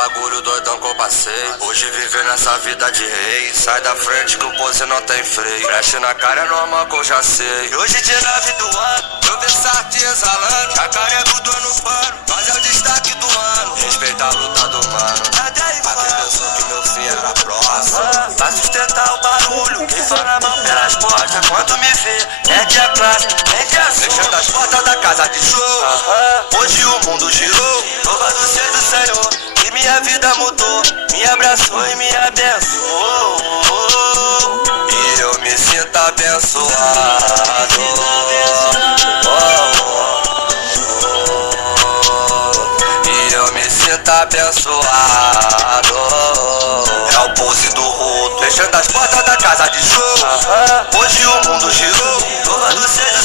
bagulho doidão que eu passei. Hoje viver nessa vida de rei. Sai da frente que o pose não tem freio. Preste na cara é normal que eu já sei. E hoje de 9 do ano, eu vi Sartre exalando. Jacaré do no pano, mas é o destaque do ano. Respeita a luta do mano. Até pensou que meu fim era próximo. Pra sustentar o barulho, quem for na mão pelas portas. Quando me vê, mete a classe, mete a som. Fechando as portas da casa de show. Hoje o mundo girou. Louvado seja o Senhor, que minha vida mudou. Me abraçou e me abençoou. E eu me sinto abençoado. E eu me sinto abençoado. É o pose do rodo, fechando as portas da casa de show. Hoje o mundo girou. Louvado seja